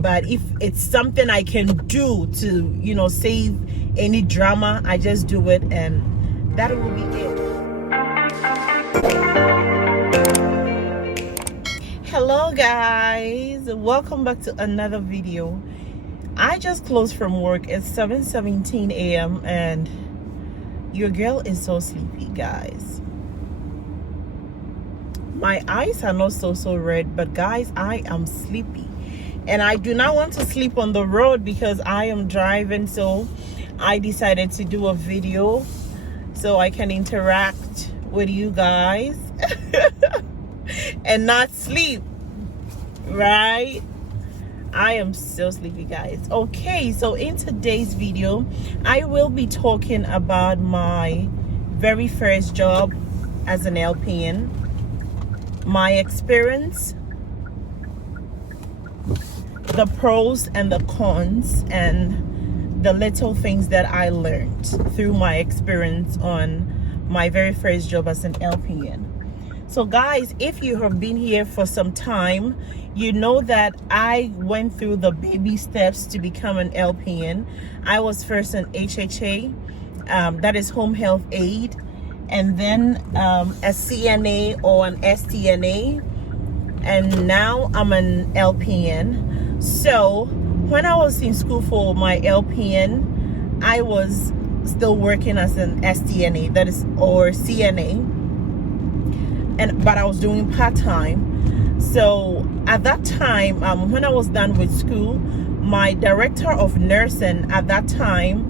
But if it's something I can do to, save any drama, I just do it, and that will be it. Hello guys, welcome back to another video. I just closed from work. It's 7:17 a.m. and your girl is so sleepy, guys. My eyes are not so red, but guys, I am sleepy. And I do not want to sleep on the road because I am driving, so I decided to do a video so I can interact with you guys and not sleep, right? I am so sleepy, guys. Okay, so in today's video, I will be talking about my very first job as an LPN, my experience, the pros and the cons, and the little things that I learned through my experience on my very first job as an LPN. So guys, if you have been here for some time, you know that I went through the baby steps to become an LPN. I was first an HHA, that is home health aide, and then a CNA or an STNA, and now I'm an LPN. So when I was in school for my LPN, I was still working as an STNA, that is, or CNA, but I was doing part-time. So at that time, when I was done with school, my director of nursing at that time,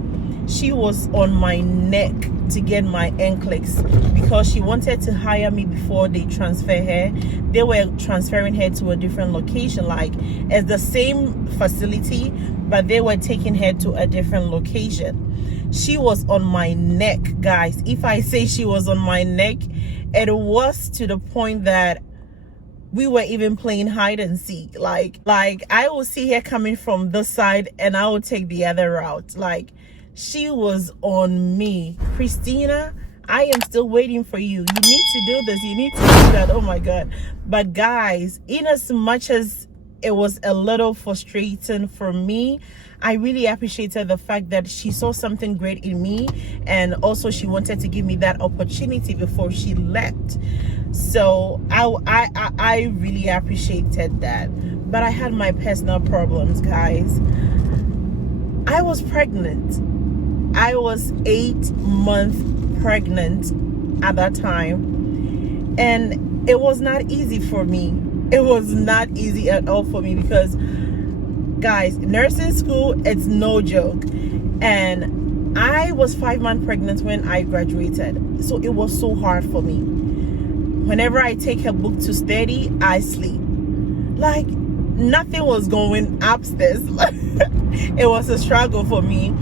she was on my neck to get my NCLEX because she wanted to hire me before they transfer her. They were transferring her to a different location, like it's the same facility, but they were taking her to a different location. She was on my neck, guys. If I say she was on my neck, it was to the point that we were even playing hide and seek. Like I would see her coming from this side and I would take the other route. Like, she was on me. Christina, I am still waiting for you. You need to do this. You need to do that. Oh my God. But guys, in as much as it was a little frustrating for me, I really appreciated the fact that she saw something great in me, and also she wanted to give me that opportunity before she left. So I really appreciated that. But I had my personal problems, guys. I was pregnant. I was 8 months pregnant at that time, and it was not easy for me. It was not easy at all for me because, guys, nursing school, it's no joke. And I was 5 months pregnant when I graduated, so it was so hard for me. Whenever I take a book to study, I sleep. Like, nothing was going upstairs. It was a struggle for me.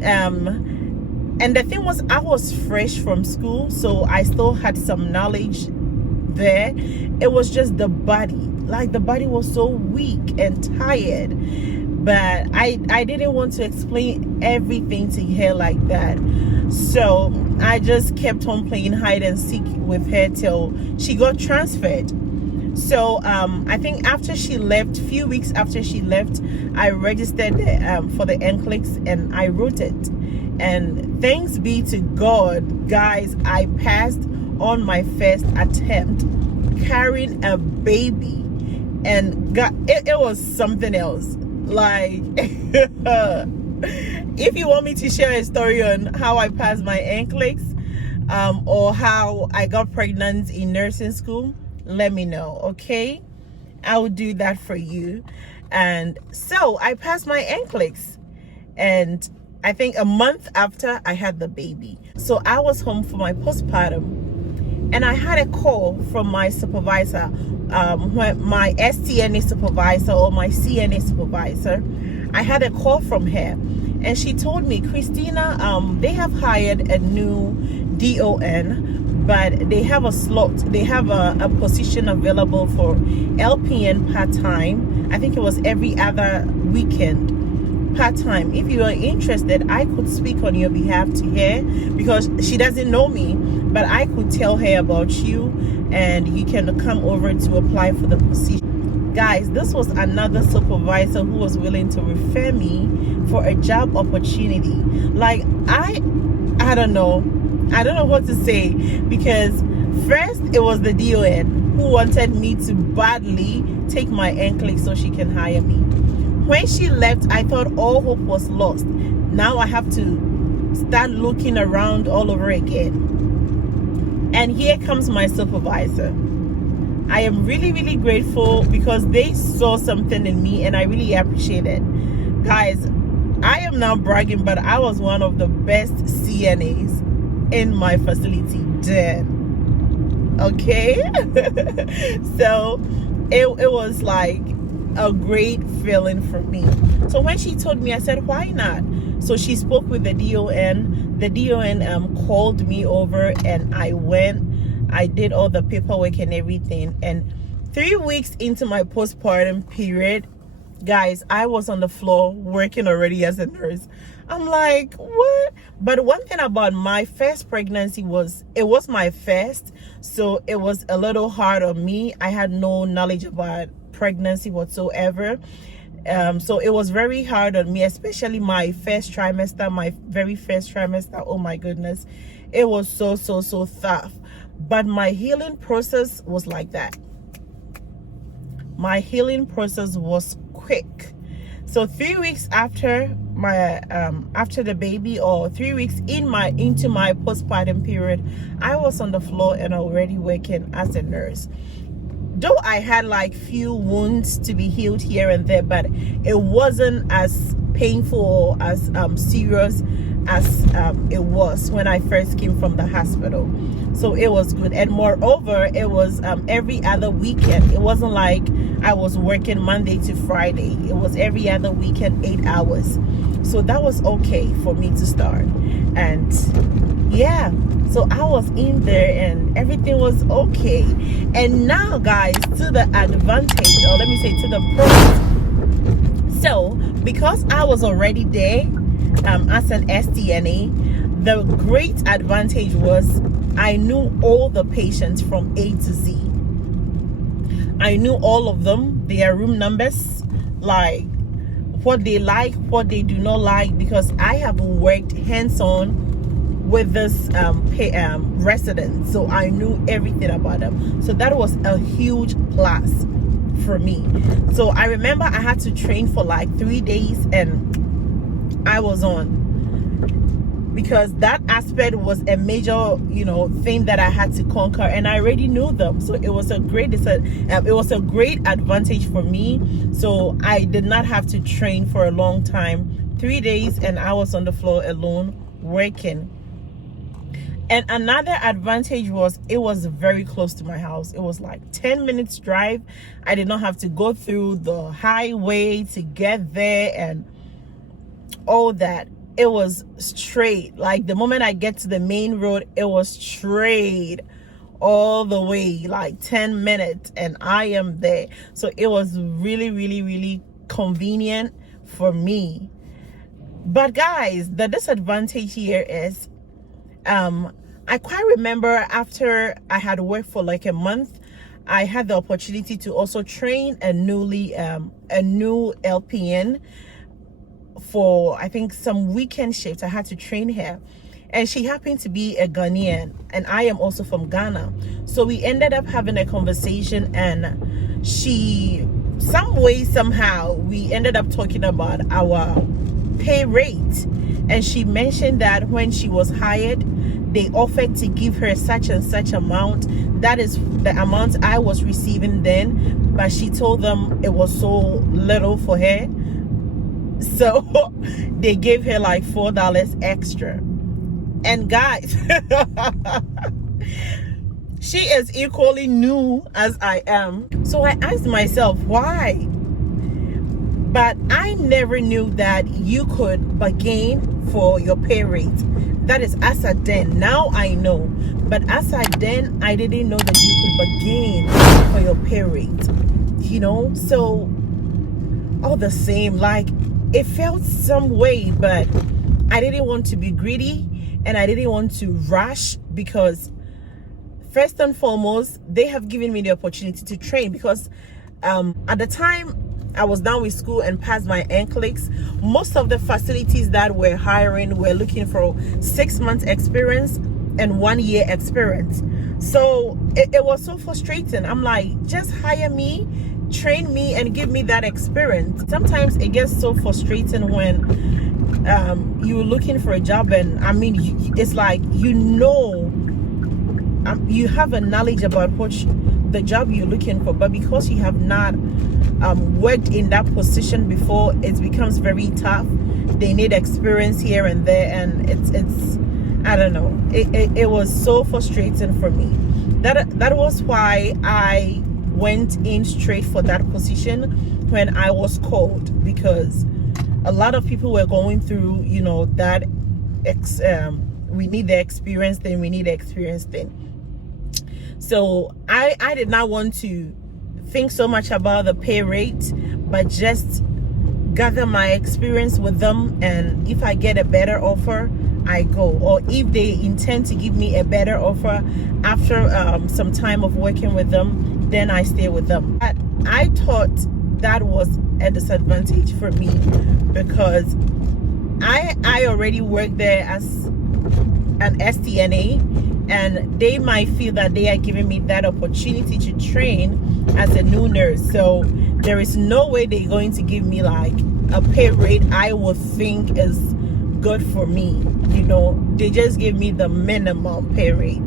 And the thing was, I was fresh from school, so I still had some knowledge there. It was just the body. Like, the body was so weak and tired. But I didn't want to explain everything to her like that. So I just kept on playing hide and seek with her till she got transferred. So I think after she left, few weeks after she left, I registered for the NCLEX and I wrote it. And thanks be to God, guys, I passed on my first attempt carrying a baby. And God, it was something else. Like, if you want me to share a story on how I passed my NCLEX, or how I got pregnant in nursing school, let me know, okay? I will do that for you. And so I passed my NCLEX, and I think a month after I had the baby. So I was home for my postpartum, and I had a call from my supervisor, when my STNA supervisor or my CNA supervisor. I had a call from her, and she told me, Christina, they have hired a new DON, but they have a slot, they have a position available for LPN part-time. I think it was every other weekend, part-time. If you are interested, I could speak on your behalf to her, because she doesn't know me, but I could tell her about you, and you can come over to apply for the position. Guys, this was another supervisor who was willing to refer me for a job opportunity. Like, I don't know what to say, because first it was the DON who wanted me to badly take my NCLEX so she can hire me. When she left, I thought all hope was lost. Now I have to start looking around all over again. And here comes my supervisor. I am really, really grateful because they saw something in me and I really appreciate it. Guys, I am now bragging, but I was one of the best CNAs in my facility then. Okay? So it was like a great feeling for me. So when she told me, I said, why not? So she spoke with the DON. The DON called me over and I went. I did all the paperwork and everything. And 3 weeks into my postpartum period, guys, I was on the floor working already as a nurse. I'm like, what? But one thing about my first pregnancy was, it was my first. So it was a little hard on me. I had no knowledge about pregnancy whatsoever. So it was very hard on me, especially my first trimester, my very first trimester. Oh my goodness. It was so tough. But my healing process was like that. My healing process was quick. So 3 weeks after my after the baby, or 3 weeks into my postpartum period, I was on the floor and already working as a nurse. Though I had like few wounds to be healed here and there, but it wasn't as painful or as serious as it was when I first came from the hospital. So it was good. And moreover, it was every other weekend. It wasn't like I was working Monday to Friday. It was every other weekend, 8 hours. So that was okay for me to start. And yeah, so I was in there and everything was okay. And now, guys, to the advantage, or let me say to the pros. So because I was already there as an STNA, the great advantage was I knew all the patients from A to Z. I knew all of them, their room numbers, like what they like, what they do not like, because I have worked hands-on with this resident, so I knew everything about them. So that was a huge plus for me. So I remember I had to train for like 3 days and I was on, because that aspect was a major, thing that I had to conquer, and I already knew them. So it was a great advantage for me. So I did not have to train for a long time. 3 days and I was on the floor alone working. And another advantage was it was very close to my house. It was like 10 minutes drive. I did not have to go through the highway to get there and all that. It was straight. Like the moment I get to the main road, it was straight all the way, like 10 minutes, and I am there. So it was really, really, really convenient for me. But guys, the disadvantage here is I quite remember after I had worked for like a month, I had the opportunity to also train a new LPN for, I think, some weekend shifts. I had to train her, and she happened to be a Ghanaian, and I am also from Ghana. So we ended up having a conversation, and somehow we ended up talking about our pay rate, and she mentioned that when she was hired, they offered to give her such and such amount. That is the amount I was receiving then, but she told them it was so little for her, so they gave her like $4 extra. And guys, she is equally new as I am. So I asked myself, why? But I never knew that you could bargain for your pay rate. That is as at then. Now I know. But as at then, I didn't know that you could bargain for your pay rate. So all the same, like, it felt some way, but I didn't want to be greedy and I didn't want to rush, because first and foremost, they have given me the opportunity to train, because At the time I was done with school and passed my NCLEX, most of the facilities that were hiring were looking for 6 months experience and 1 year experience. So it was so frustrating. I'm like, just hire me, train me, and give me that experience. Sometimes it gets so frustrating when you're looking for a job, and I mean, it's like, you have a knowledge about the job you're looking for, but because you have not worked in that position before, it becomes very tough. They need experience here and there, and it's I don't know, it was so frustrating for me. That was why I went in straight for that position when I was called, because a lot of people were going through, that we need the experience thing, we need the experience thing. So I did not want to think so much about the pay rate, but just gather my experience with them, and if I get a better offer, I go. Or if they intend to give me a better offer after some time of working with them, then I stay with them. I thought that was a disadvantage for me, because I already worked there as an STNA, and they might feel that they are giving me that opportunity to train as a new nurse. So there is no way they're going to give me like a pay rate I would think is good for me. They just give me the minimum pay rate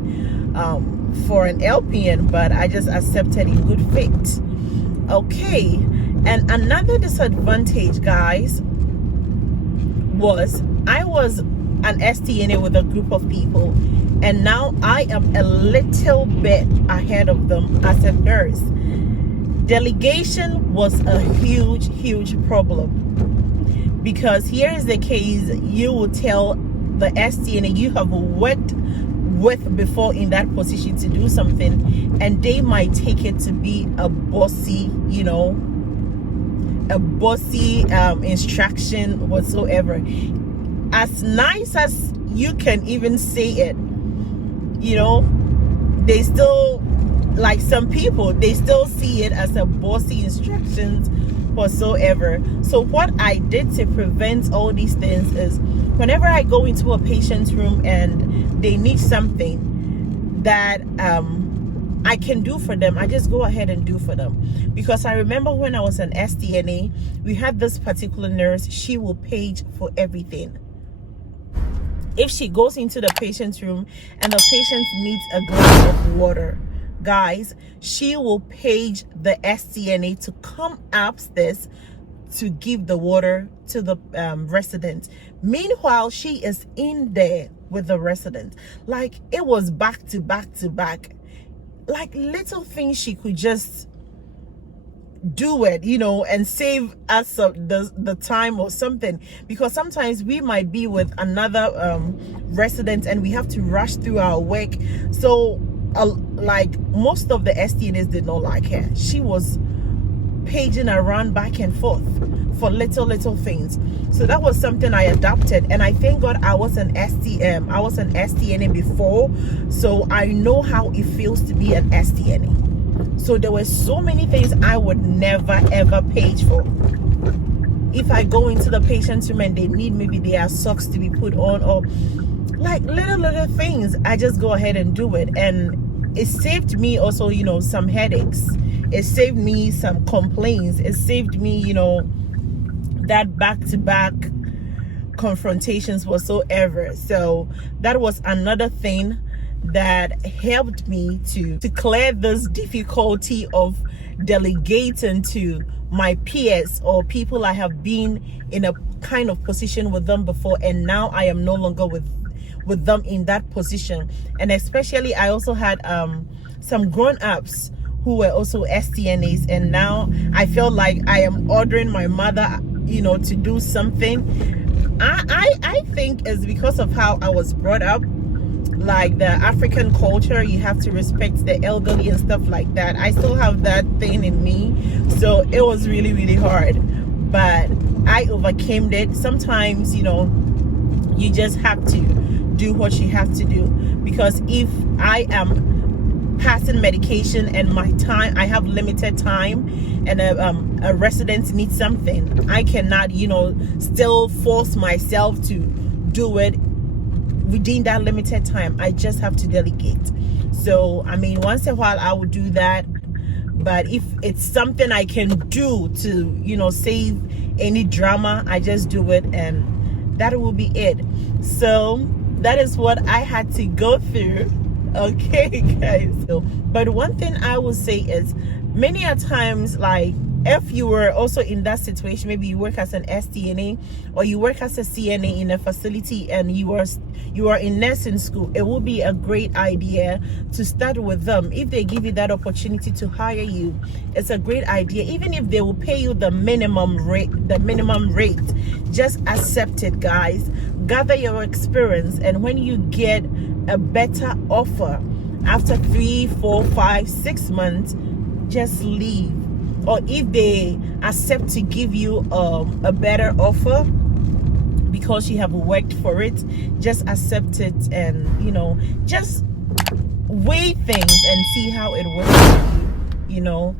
for an LPN, but I just accepted in good faith. Okay, and another disadvantage, guys, was I was an STNA with a group of people, and now I am a little bit ahead of them as a nurse. Delegation was a huge problem, because here is the case: you will tell the STNA you have worked with before in that position to do something, and they might take it to be a bossy instruction whatsoever. As nice as you can even say it, they still, like some people, they still see it as a bossy instructions whatsoever. So what I did to prevent all these things is, whenever I go into a patient's room and they need something that I can do for them, I just go ahead and do for them. Because I remember when I was an STNA, we had this particular nurse. She will page for everything. If she goes into the patient's room and the patient needs a glass of water, guys, she will page the STNA to come upstairs to give the water to the resident. Meanwhile, she is in there with the resident. Like, it was back to back to back. Like, little things she could just do it, and save us the time or something, because sometimes we might be with another resident and we have to rush through our work. So like, most of the STNs did not like her. She was paging around back and forth for little things. So that was something I adopted, and I thank God I was an STNA before, so I know how it feels to be an STNA. So there were so many things I would never ever page for. If I go into the patient's room and they need maybe their socks to be put on, or like little things, I just go ahead and do it. And it saved me also, some headaches. It saved me some complaints. It saved me, that back-to-back confrontations whatsoever. So that was another thing that helped me to clear this difficulty of delegating to my peers or people I have been in a kind of position with them before, and now I am no longer with them in that position. And especially I also had some grown-ups who were also STNAs, and now I feel like I am ordering my mother to do something. I think it's because of how I was brought up. Like, the African culture, you have to respect the elderly and stuff like that. I still have that thing in me, so it was really hard, but I overcame it. Sometimes you just have to do what you have to do, because if I am passing medication, and my time, I have limited time, and a resident needs something, I cannot, still force myself to do it within that limited time. I just have to delegate. So I mean, once in a while I would do that, but if it's something I can do to save any drama, I just do it, and that will be it. So that is what I had to go through. Okay, guys. So, but one thing I will say is, many a times, like, if you were also in that situation, maybe you work as an STNA or you work as a CNA in a facility, and you are in nursing school, it would be a great idea to start with them. If they give you that opportunity to hire you, it's a great idea. Even if they will pay you the minimum rate, just accept it, guys. Gather your experience, and when you get a better offer after 3, 4, 5, 6 months, just leave. Or if they accept to give you a better offer because you have worked for it, just accept it, and just weigh things and see how it works for you.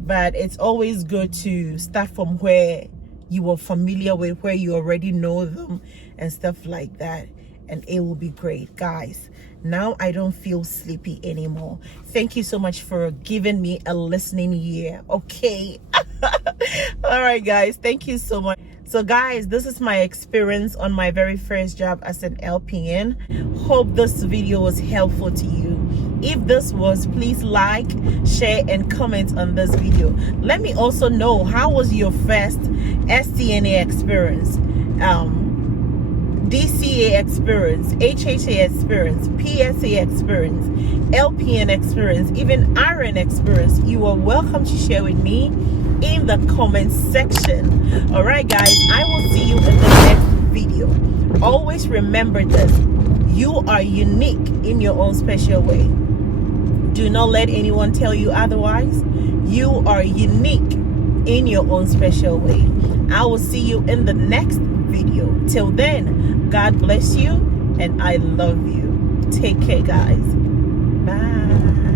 But it's always good to start from where you are familiar with, where you already know them and stuff like that, and it will be great, guys. Now I don't feel sleepy anymore. Thank you so much for giving me a listening ear. Okay. All right, guys, thank you so much. So guys, this is my experience on my very first job as an LPN. Hope this video was helpful to you. If this was, please like, share, and comment on this video. Let me also know, how was your first STNA experience, DCA experience, HHA experience, PSA experience, LPN experience, even RN experience? You are welcome to share with me in the comment section. All right, guys, I will see you in the next video. Always remember this: you are unique in your own special way. Do not let anyone tell you otherwise. You are unique in your own special way. I will see you in the next video. Till then, God bless you, and I love you. Take care, guys. Bye.